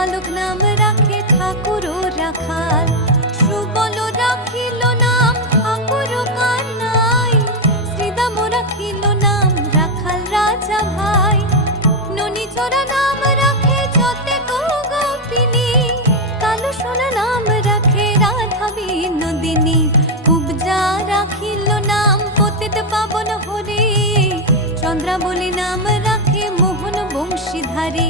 বালক নাম রাখে ঠাকুর ও রাখাল, সুবল রাখিল নাম ঠাকুর কানাই, শ্রীদাম রাখিল নাম রাখাল রাজা ভাই, ননীচরা নাম রাখে যতে গোপিনী, কালো সোনা নাম রাখে রাধা বিনোদিনী, কুবজা রাখিল নাম পতিত পাবন হরি, চন্দ্রাবলী নাম রাখে মোহন বংশীধারী।